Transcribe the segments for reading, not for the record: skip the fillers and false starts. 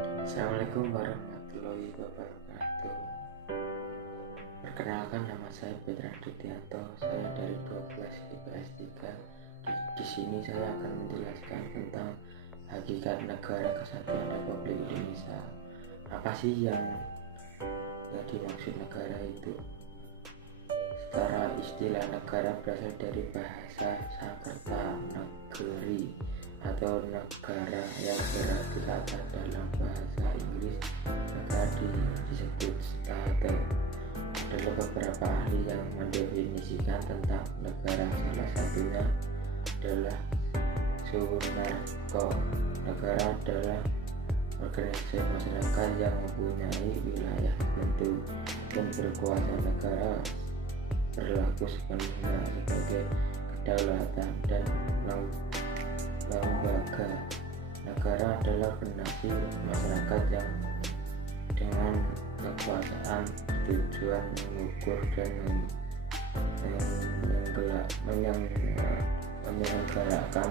Assalamualaikum warahmatullahi wabarakatuh. Perkenalkan, nama saya Petra Dudianto. Saya dari 12 IPS 3. Di sini saya akan menjelaskan tentang hakikat Negara Kesatuan Republik Indonesia. Apa sih yang dimaksud negara itu? Secara istilah, negara berasal dari bahasa Sanskerta negeri atau negara, yang berarti kata dalam bahasa Inggris negara disebut state. Ada beberapa ahli yang mendefinisikan tentang negara, salah satunya adalah Sunarko. Negara adalah organisasi masyarakat yang mempunyai wilayah tertentu dan berkuasa. Negara berlaku sepenuhnya sebagai kedaulatan dan lembaga. Negara adalah organisasi masyarakat yang dengan kekuasaan tujuan mengukur dan menyelenggarakan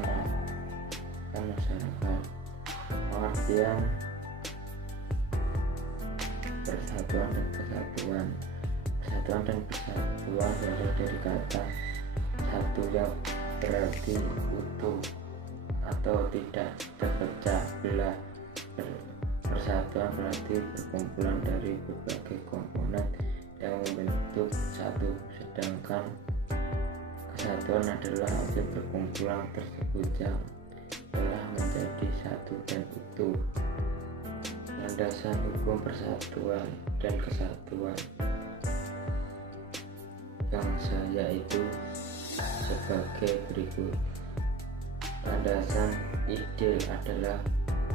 masyarakat. Pengertian persatuan dan kesatuan. Persatuan dan kesatuan berasal dari kata satu yang berarti utuh atau tidak terpecah belah. Persatuan berarti perkumpulan dari berbagai komponen yang membentuk satu, sedangkan kesatuan adalah hasil perkumpulan tersebut yang telah menjadi satu dan utuh. Landasan hukum persatuan dan kesatuan bangsa yaitu sebagai berikut. Landasan ideal adalah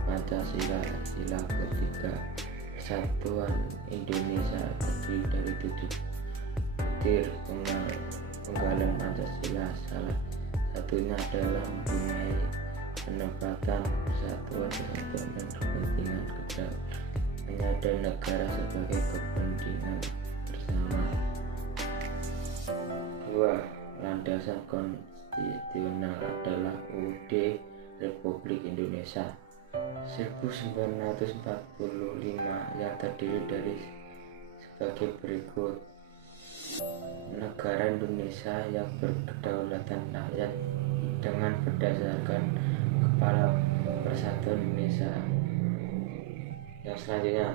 Pancasila. Sila ketiga, Persatuan Indonesia terdiri dari 7 butir penggalan Pancasila. Salah satunya adalah mempunyai penempatan persatuan dan kepentingan kedaulatan dan negara sebagai kepentingan bersama. 2. Landasan konstitusional adalah UUD Republik Indonesia 1945 yang terdiri dari sebagai berikut. Negara Indonesia yang berkedaulatan rakyat dengan berdasarkan Kepala Persatuan Indonesia. Yang selanjutnya,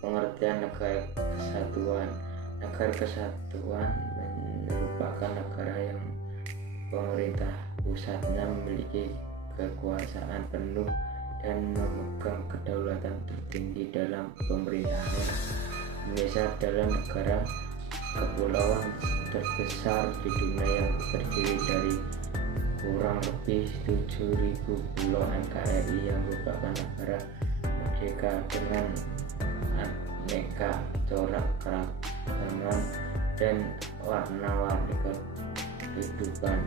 pengertian negara kesatuan. Negara kesatuan merupakan negara yang pemerintah pusatnya memiliki kekuasaan penuh dan memegang kedaulatan tertinggi dalam pemerintahan. Indonesia adalah negara kepulauan terbesar di dunia yang terdiri dari kurang lebih 7.000 pulau. NKRI yang merupakan negara merdeka dengan aneka corak keragaman dan warna-warni kehidupan,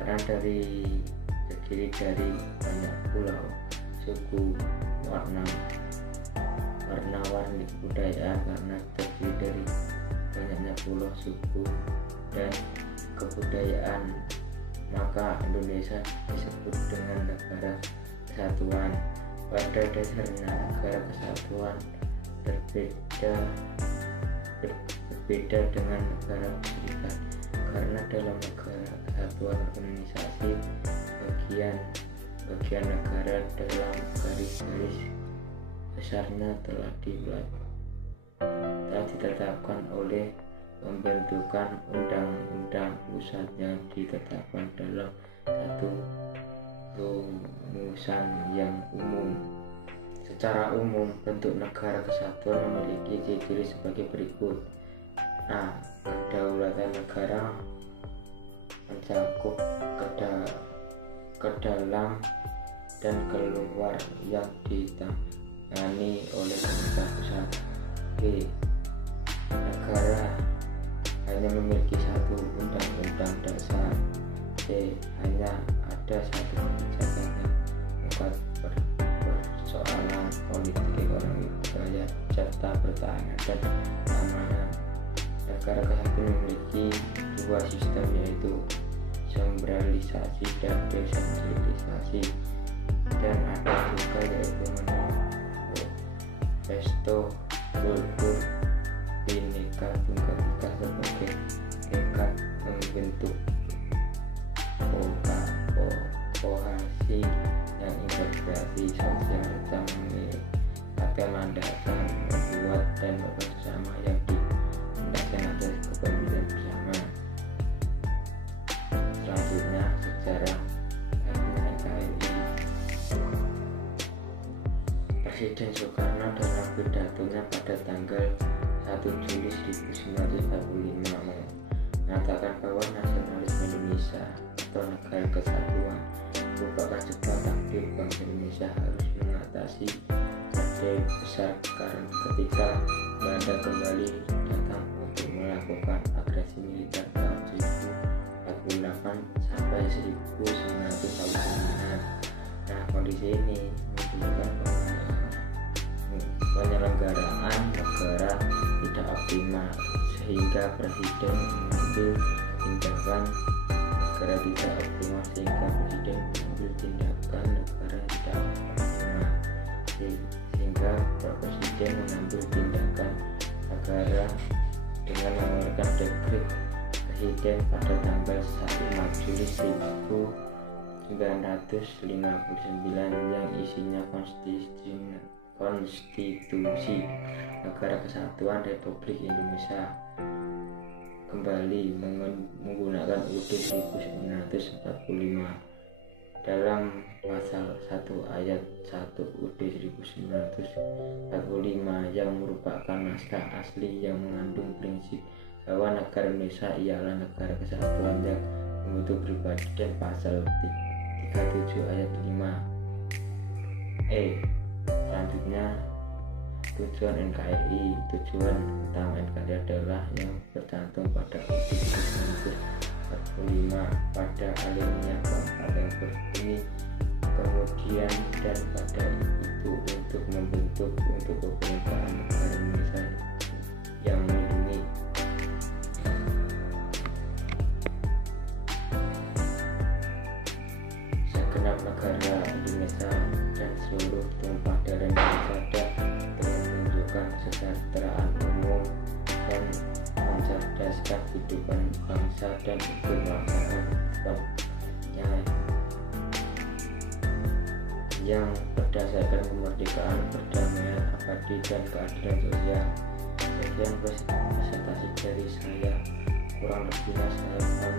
karena terdiri dari banyak pulau, suku, warna-warni kebudayaan. Karena terdiri dari banyaknya pulau, suku, dan kebudayaan, maka Indonesia disebut dengan negara kesatuan. Pada dasarnya, negara kesatuan berbeda dengan negara berserikat, karena dalam negara kesatuan organisasi bagian negara dalam garis-garis besarnya telah ditetapkan oleh pembentukan undang-undang pusat yang ditetapkan dalam satu rumusan yang umum. Secara umum, bentuk negara kesatuan memiliki ciri sebagai berikut. A. Kedaulatan negara mencakup ke dalam dan keluar yang ditangani oleh pemerintah pusat. B. Negara hanya memiliki satu undang-undang dasar. C. Hanya ada satu kebijakan yang mengangkat persoalan politik, ekonomi, budaya, serta pertahanan dan keamanan. Negara kesatuan memiliki 2 sistem, yaitu sentralisasi dan desentralisasi. dan ada juga yaitu Manifesto Kultur Bhinneka Tunggal Ika sebagai tekad membentuk kohesi yang integrasi sosial serta mengikat landasan membuat dan bekerjasama yang didasarkan atas kepemimpinan bersama. Selanjutnya sejarah NKRI. Presiden Soekarno dalam pidatonya pada tanggal 1 Juli 1945 mengatakan bahwa nasionalisme Indonesia atau negara kesatuan merupakan sebuah takdir bangsa Indonesia harus mengatasi badai besar karena ketika Belanda kembali datang untuk melakukan agresi militer tahun 1048 sampai 1949. Nah, kondisi ini menunjukkan penyelenggaraan negara tidak optimal sehingga presiden mengambil tindakan negara tidak optimal sehingga presiden mengambil tindakan negara dengan mengeluarkan dekret presiden pada tanggal 1 Juli 1959 yang isinya konstitusi Negara Kesatuan Republik Indonesia kembali menggunakan UUD 1945 dalam pasal 1 ayat 1 UUD 1945 yang merupakan naskah asli yang mengandung prinsip bahwa negara Indonesia ialah negara kesatuan yang membentuk pribadi, dan pasal 37 ayat 5 Selanjutnya, tujuan NKRI. Tujuan utama NKRI adalah yang bercantum pada UUD 1945 pada alinea keempat yang berbunyi kemudian dan pada itu untuk membentuk untuk pemerintahan negara Indonesia yang melindungi segenap negara Indonesia dan seluruh tumpah darah Indonesia dengan menunjukkan kesejahteraan umum dan mencerdaskan kehidupan bangsa dan kebangsaan yang berdasarkan kemerdekaan, perdamaian abadi dan keadilan sosial. Sekian presentasi dari saya, kurang lebihnya saya mohon